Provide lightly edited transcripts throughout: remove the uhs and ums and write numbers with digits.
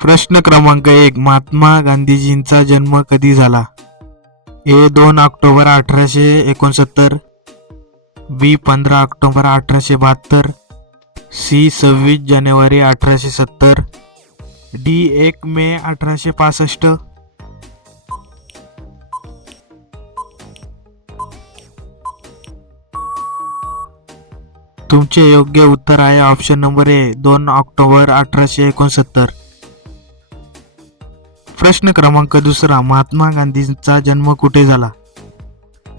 प्रश्न क्रमांक 1. महात्मा गांधीजींचा जन्म कधी झाला? ए. 2 ऑक्टोबर 1869, बी. 15 ऑक्टोबर 1872, सी. 26 जानेवारी 1870, डी. 1 मे 1865. तुमचे योग्य उत्तर आहे ऑप्शन नंबर ए. 2 ऑक्टोबर 1869. प्रश्न क्रमांक 2. महात्मा गांधींचा जन्म कुठे झाला?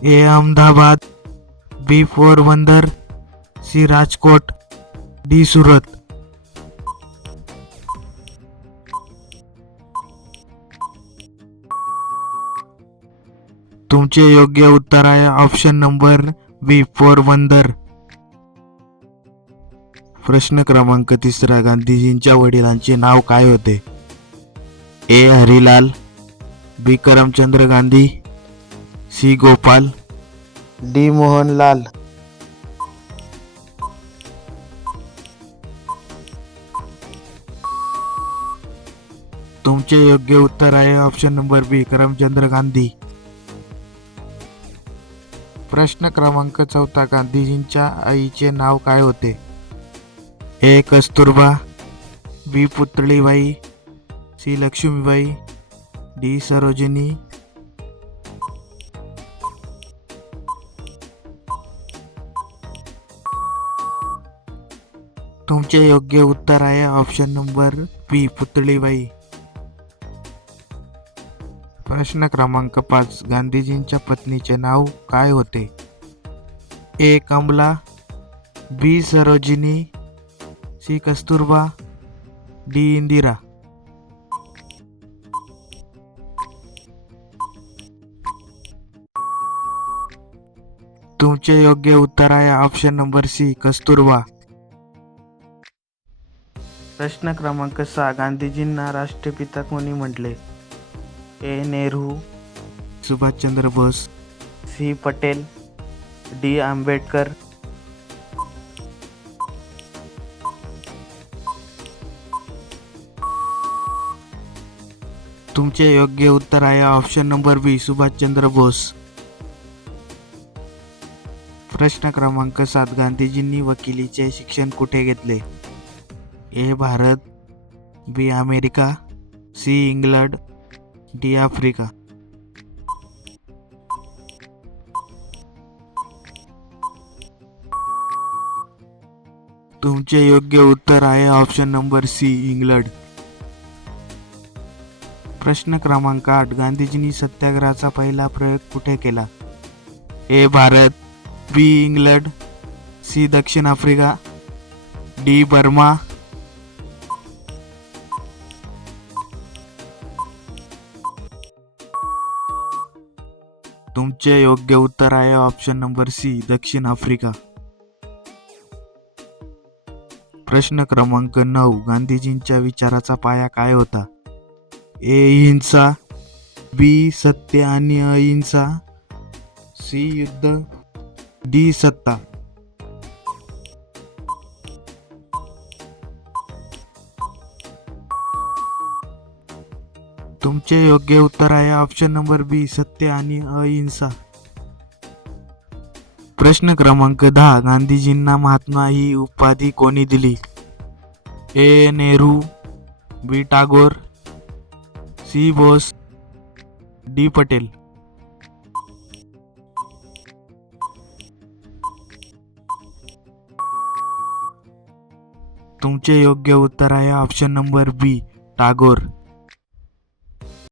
ए. अहमदाबाद, बी. पोरबंदर, सी. राजकोट, डी. सुरत. तुमचे योग्य उत्तर आहे ऑप्शन नंबर बी. पोरबंदर. प्रश्न क्रमांक 3. गांधीजींच्या वडिलांचे नाव काय होते? ए. हरिलाल, बी. करमचंद गांधी, सी. गोपाल, डी. मोहनलाल. तुमचे योग्य उत्तर आहे ऑप्शन नंबर बी. करमचंद गांधी. प्रश्न क्रमांक 4. गांधीजींच्या आईचे नाव काय होते? ए. कस्तुरबा, बी. पुतळीबाई, सी. लक्ष्मीबाई, डी. सरोजिनी. तुमचे योग्य उत्तर आहे ऑप्शन नंबर बी. पुतळीबाई. प्रश्न क्रमांक 5. गांधीजींच्या पत्नीचे नाव काय होते? ए. कमला, बी. सरोजिनी, सी. कस्तुरबा, डी. इंदिरा. तुमचे योग्य उत्तर आहे ऑप्शन नंबर सी. कस्तुरबा. प्रश्न क्रमांक 6. गांधीजींना राष्ट्रपिता कोणी म्हटले? A. Nehru, Subhashchandra Bose, C. Patel, D. Ambedkar. तुमचे योग्य उत्तर आहे option number B. Subhashchandra Bose. प्रश्न क्रमांक 7. गांधीजींनी वकिलीचे शिक्षण कुठे घेतले? A. Bharat, B. America, C. England, D. Africa. तुमचे योग्य उत्तर आहे ऑप्शन नंबर सी. इंग्लंड. प्रश्न क्रमांक 8. गांधीजींनी सत्याग्रहाचा पहिला प्रयोग कुठे केला? A. Bharat, B. England, C. दक्षिण आफ्रिका, डी. बर्मा. तुमचे योग्य उत्तर आहे ऑप्शन नंबर सी. दक्षिण आफ्रिका. प्रश्न क्रमांक 9. गांधीजींच्या विचाराचा पाया काय होता? ए. हिंसा, बी. सत्य आणि अहिंसा, सी. युद्ध, डी. सत्ता. तुमचे योग्य उत्तर आहे ऑप्शन नंबर बी. सत्य आणि अहिंसा. प्रश्न क्रमांक 10. गांधीजींना महात्मा ही उपाधी कोणी दिली? ए. नेहरू, बी. टागोर, सी. बोस, डी. पटेल. तुमचे योग्य उत्तर आहे ऑप्शन नंबर बी. टागोर.